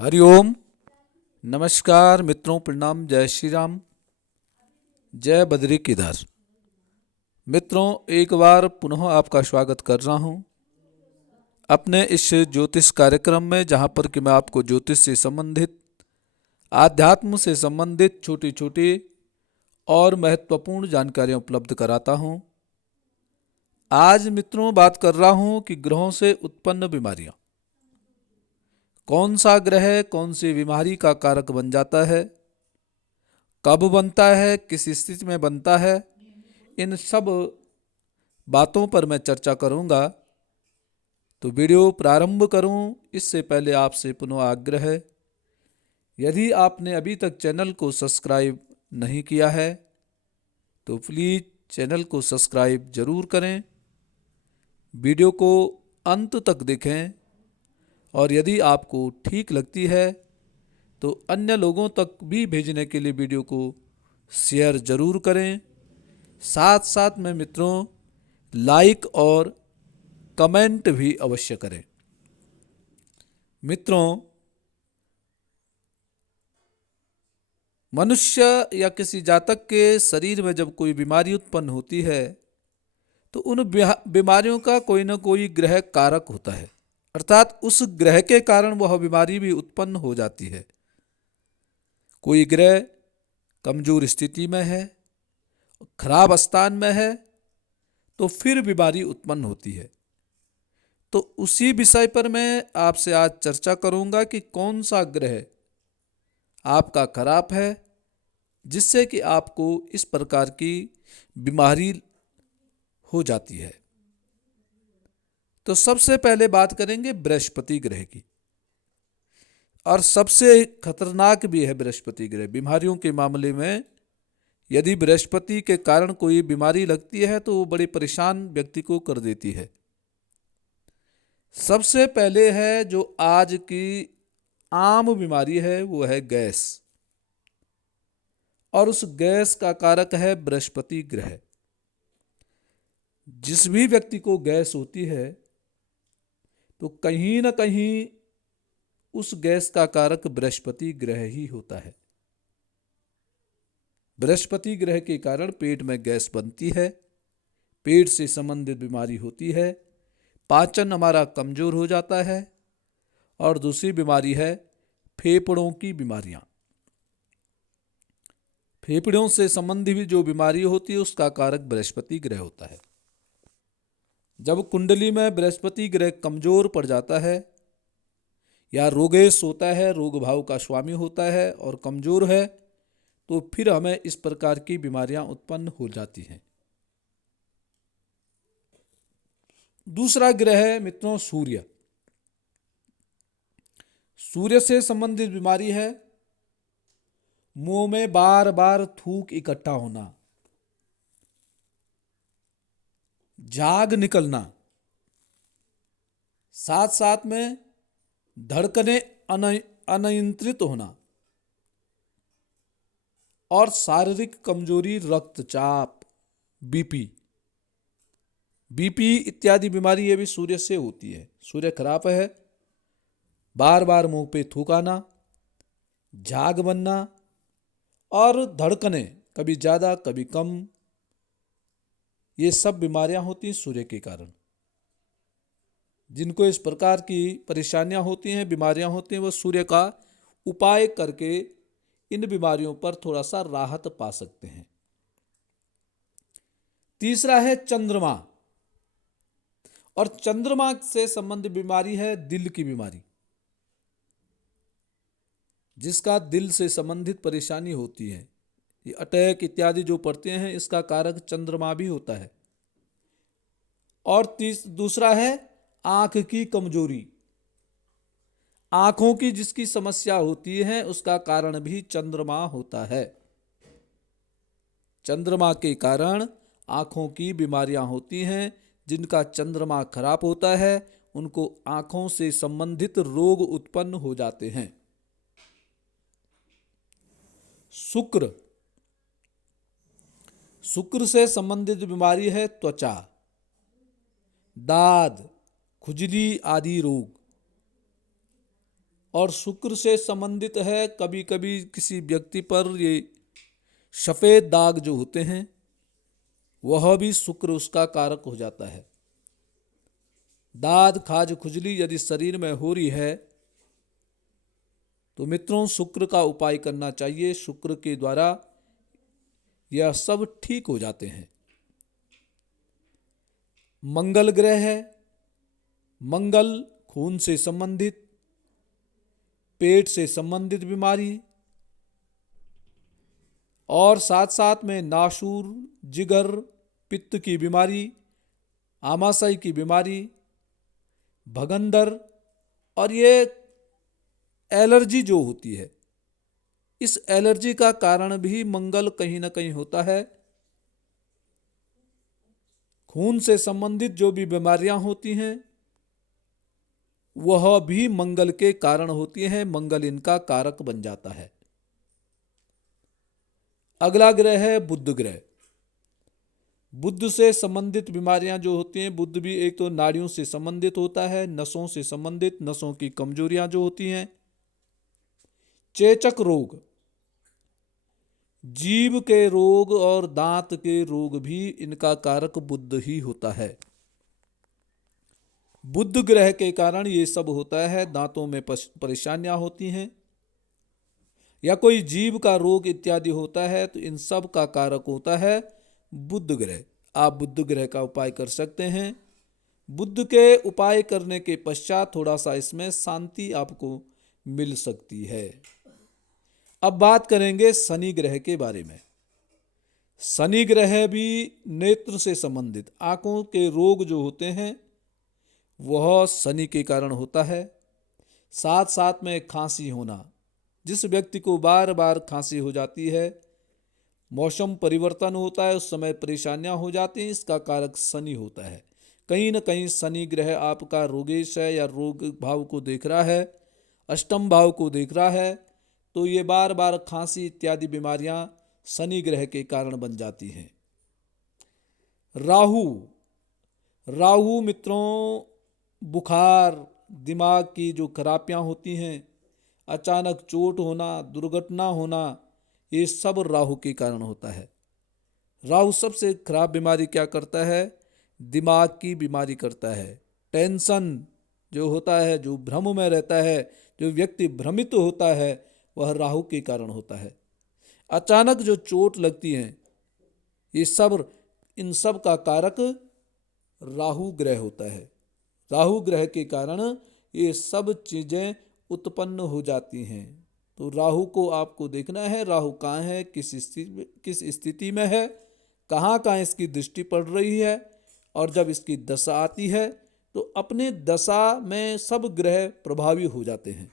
हरिओम। नमस्कार मित्रों, प्रणाम, जय श्री राम, जय बद्री केदार। मित्रों, एक बार पुनः आपका स्वागत कर रहा हूं अपने इस ज्योतिष कार्यक्रम में, जहां पर कि मैं आपको ज्योतिष से संबंधित, आध्यात्म से संबंधित छोटी छोटी और महत्वपूर्ण जानकारियां उपलब्ध कराता हूं। आज मित्रों बात कर रहा हूं कि ग्रहों से उत्पन्न बीमारियां, कौन सा ग्रह कौन सी बीमारी का कारक बन जाता है, कब बनता है, किस स्थिति में बनता है, इन सब बातों पर मैं चर्चा करूंगा। तो वीडियो प्रारंभ करूं इससे पहले आपसे पुनः आग्रह है, यदि आपने अभी तक चैनल को सब्सक्राइब नहीं किया है तो प्लीज़ चैनल को सब्सक्राइब जरूर करें, वीडियो को अंत तक देखें और यदि आपको ठीक लगती है तो अन्य लोगों तक भी भेजने के लिए वीडियो को शेयर जरूर करें। साथ साथ में मित्रों लाइक और कमेंट भी अवश्य करें। मित्रों, मनुष्य या किसी जातक के शरीर में जब कोई बीमारी उत्पन्न होती है तो उन बीमारियों का कोई ना कोई ग्रह कारक होता है, अर्थात उस ग्रह के कारण वह बीमारी भी उत्पन्न हो जाती है। कोई ग्रह कमजोर स्थिति में है, खराब स्थान में है, तो फिर बीमारी उत्पन्न होती है। तो उसी विषय पर मैं आपसे आज चर्चा करूंगा कि कौन सा ग्रह आपका खराब है जिससे कि आपको इस प्रकार की बीमारी हो जाती है। तो सबसे पहले बात करेंगे बृहस्पति ग्रह की, और सबसे खतरनाक भी है बृहस्पति ग्रह बीमारियों के मामले में। यदि बृहस्पति के कारण कोई बीमारी लगती है तो वो बड़े परेशान व्यक्ति को कर देती है। सबसे पहले है जो आज की आम बीमारी है वो है गैस, और उस गैस का कारक है बृहस्पति ग्रह। जिस भी व्यक्ति को गैस होती है तो कहीं ना कहीं उस गैस का कारक बृहस्पति ग्रह ही होता है। बृहस्पति ग्रह के कारण पेट में गैस बनती है, पेट से संबंधित बीमारी होती है, पाचन हमारा कमजोर हो जाता है, और दूसरी बीमारी है फेफड़ों की बीमारियां। फेफड़ों से संबंधित भी जो बीमारी होती है उसका कारक बृहस्पति ग्रह होता है। जब कुंडली में बृहस्पति ग्रह कमजोर पड़ जाता है या रोगेश होता है, रोग भाव का स्वामी होता है और कमजोर है, तो फिर हमें इस प्रकार की बीमारियां उत्पन्न हो जाती हैं। दूसरा ग्रह है मित्रों सूर्य। सूर्य से संबंधित बीमारी है मुंह में बार बार थूक इकट्ठा होना, झाग निकलना, साथ साथ में धड़कने अनियंत्रित होना, और शारीरिक कमजोरी, रक्तचाप, बीपी इत्यादि बीमारी ये भी सूर्य से होती है। सूर्य खराब है, बार बार मुंह पे थूक आना, झाग बनना और धड़कने कभी ज़्यादा कभी कम, ये सब बीमारियां होती हैं सूर्य के कारण। जिनको इस प्रकार की परेशानियां होती हैं, बीमारियां होती हैं, वो सूर्य का उपाय करके इन बीमारियों पर थोड़ा सा राहत पा सकते हैं। तीसरा है चंद्रमा, और चंद्रमा से संबंधित बीमारी है दिल की बीमारी। जिसका दिल से संबंधित परेशानी होती है, ये अटैक इत्यादि जो पड़ते हैं, इसका कारक चंद्रमा भी होता है। और दूसरा है आंख की कमजोरी। आंखों की जिसकी समस्या होती है उसका कारण भी चंद्रमा होता है। चंद्रमा के कारण आंखों की बीमारियां होती हैं। जिनका चंद्रमा खराब होता है उनको आंखों से संबंधित रोग उत्पन्न हो जाते हैं। शुक्र से संबंधित बीमारी है त्वचा, दाद, खुजली आदि रोग। और शुक्र से संबंधित है। कभी कभी किसी व्यक्ति पर ये सफ़ेद दाग जो होते हैं वह भी शुक्र उसका कारक हो जाता है। दाद खाज खुजली यदि शरीर में हो रही है तो मित्रों शुक्र का उपाय करना चाहिए। शुक्र के द्वारा यह सब ठीक हो जाते हैं। मंगल ग्रह है। मंगल खून से संबंधित, पेट से संबंधित बीमारी और साथ साथ में नासूर, जिगर, पित्त की बीमारी, आमाशय की बीमारी, भगंदर और ये एलर्जी जो होती है, इस एलर्जी का कारण भी मंगल कहीं ना कहीं होता है। खून से संबंधित जो भी बीमारियां होती हैं वह भी मंगल के कारण होती हैं। मंगल इनका कारक बन जाता है। अगला ग्रह है बुध ग्रह। बुध से संबंधित बीमारियां जो होती हैं, बुध भी एक तो नाड़ियों से संबंधित होता है, नसों से संबंधित, नसों की कमजोरियां जो होती हैं, चेचक रोग, जीभ के रोग और दांत के रोग भी इनका कारक बुध ही होता है। बुध ग्रह के कारण ये सब होता है। दांतों में परेशानियां होती हैं या कोई जीभ का रोग इत्यादि होता है तो इन सब का कारक होता है बुध ग्रह। आप बुध ग्रह का उपाय कर सकते हैं। बुध के उपाय करने के पश्चात थोड़ा सा इसमें शांति आपको मिल सकती है। अब बात करेंगे शनि ग्रह के बारे में। शनि ग्रह भी नेत्र से संबंधित, आंखों के रोग जो होते हैं वह शनि के कारण होता है। साथ साथ में खांसी होना, जिस व्यक्ति को बार बार खांसी हो जाती है, मौसम परिवर्तन होता है उस समय परेशानियां हो जाती हैं, इसका कारक शनि होता है। कहीं न कहीं शनि ग्रह आपका रोगेश है या रोग भाव को देख रहा है, अष्टम भाव को देख रहा है, तो ये बार बार खांसी इत्यादि बीमारियां शनि ग्रह के कारण बन जाती हैं। राहु, राहु मित्रों बुखार, दिमाग की जो खराबियां होती हैं, अचानक चोट होना, दुर्घटना होना, ये सब राहु के कारण होता है। राहु सबसे खराब बीमारी क्या करता है? दिमाग की बीमारी करता है। टेंशन जो होता है, जो भ्रम में रहता है, जो व्यक्ति भ्रमित होता है, वह राहु के कारण होता है। अचानक जो चोट लगती है, ये सब इन सब का कारक राहु ग्रह होता है। राहु ग्रह के कारण ये सब चीज़ें उत्पन्न हो जाती हैं। तो राहु को आपको देखना है, राहु कहाँ है, किस स्थिति में है, कहाँ कहाँ इसकी दृष्टि पड़ रही है, और जब इसकी दशा आती है तो अपने दशा में सब ग्रह प्रभावी हो जाते हैं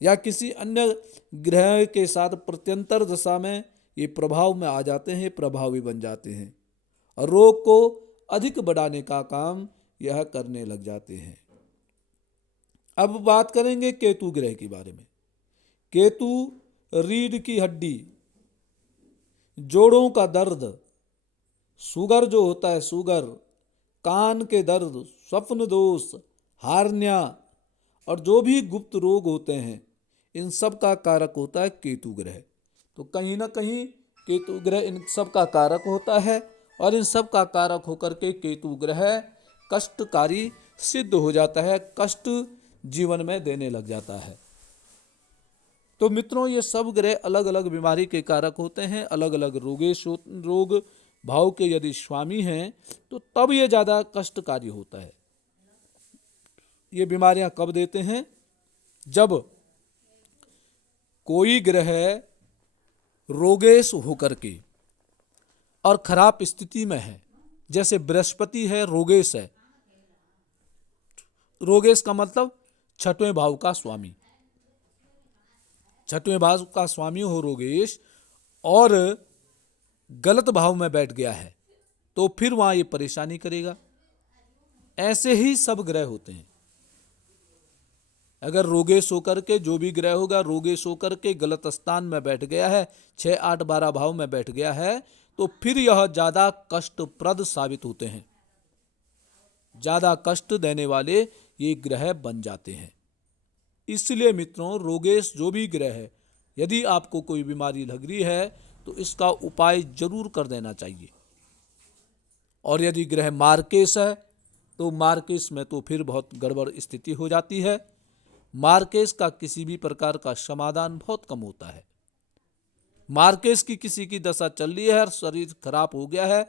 या किसी अन्य ग्रह के साथ प्रत्यंतर दशा में ये प्रभाव में आ जाते हैं, प्रभावी बन जाते हैं और रोग को अधिक बढ़ाने का काम यह करने लग जाते हैं। अब बात करेंगे केतु ग्रह के बारे में। केतु रीढ़ की हड्डी, जोड़ों का दर्द, शुगर जो होता है, शुगर, कान के दर्द, स्वप्न दोष, हार्निया और जो भी गुप्त रोग होते हैं, इन सब का कारक होता है केतु ग्रह। तो कहीं ना कहीं केतु ग्रह इन सब का कारक होता है और इन सब का कारक होकर के केतु ग्रह कष्टकारी सिद्ध हो जाता है, कष्ट जीवन में देने लग जाता है। तो मित्रों ये सब ग्रह अलग अलग बीमारी के कारक होते हैं, अलग अलग रोग भाव के यदि स्वामी हैं तो तब ये ज़्यादा कष्टकारी होता है। ये बीमारियां कब देते हैं? जब कोई ग्रह रोगेश होकर के और खराब स्थिति में है। जैसे बृहस्पति है, रोगेश है। रोगेश का मतलब छठवें भाव का स्वामी, छठवें भाव का स्वामी हो रोगेश और गलत भाव में बैठ गया है तो फिर वहां ये परेशानी करेगा। ऐसे ही सब ग्रह होते हैं। अगर रोगेश होकर के जो भी ग्रह होगा, रोगेश होकर के गलत स्थान में बैठ गया है, 6, 8, 12 भाव में बैठ गया है, तो फिर यह ज्यादा कष्टप्रद साबित होते हैं, ज्यादा कष्ट देने वाले ये ग्रह बन जाते हैं। इसलिए मित्रों, रोगेश जो भी ग्रह है, यदि आपको कोई बीमारी लग रही है तो इसका उपाय जरूर कर देना चाहिए। और यदि ग्रह मार्केश है तो मार्केश में तो फिर बहुत गड़बड़ स्थिति हो जाती है। मार्केश का किसी भी प्रकार का समाधान बहुत कम होता है। मार्केश की किसी की दशा चल रही है और शरीर खराब हो गया है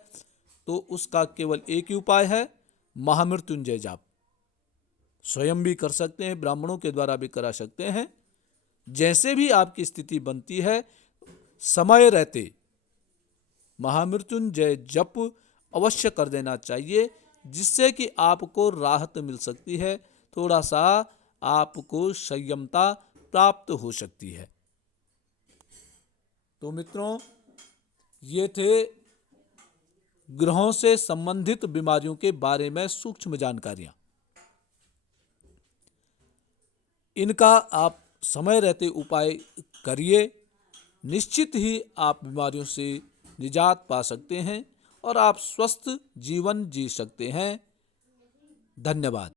तो उसका केवल एक ही उपाय है, महामृत्युंजय जाप। स्वयं भी कर सकते हैं, ब्राह्मणों के द्वारा भी करा सकते हैं। जैसे भी आपकी स्थिति बनती है, समय रहते महामृत्युंजय जप अवश्य कर देना चाहिए, जिससे कि आपको राहत मिल सकती है, थोड़ा सा आपको संयमता प्राप्त हो सकती है। तो मित्रों, ये थे ग्रहों से संबंधित बीमारियों के बारे में सूक्ष्म जानकारियां। इनका आप समय रहते उपाय करिए, निश्चित ही आप बीमारियों से निजात पा सकते हैं और आप स्वस्थ जीवन जी सकते हैं। धन्यवाद।